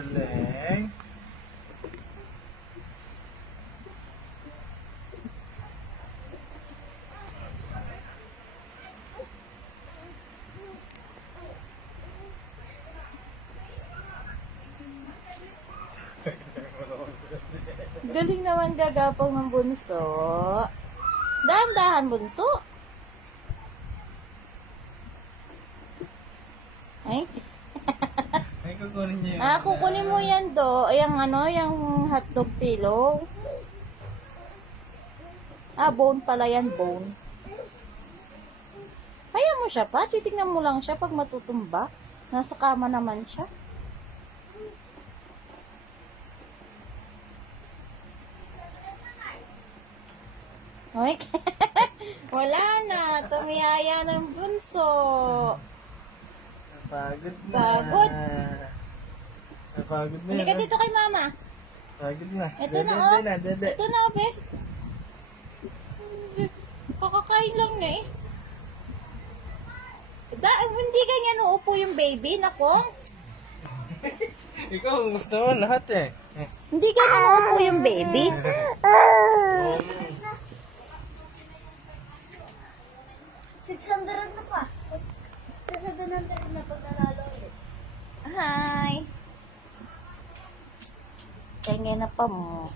Galing. Galing naman gagapang ng bunso. Dahan-dahan bunso. Ay, Ay, kukunin niya yun. kukunin mo yan do. Yung ano, yung hotdog tilong. Bone pala yan, bone. Kaya mo siya pa, titignan mo lang siya pag matutumba. Nasa kama naman siya. Oy, wala na. Tumiyaya ng bunso. Napagod na. Pagod. Napagod na Halika yun. dito kay mama. Pagod na. Ito Dede, na, oh. dede, dede. Ito na, be. Kakakain lang na eh. Hindi ganyan uupo yung baby, nako. Ikaw, gusto mo lahat eh. Hindi ganyan uupo yung baby. 600 na pa. 600 na pag nanalo ulit. Hi. Kaya na pa mo.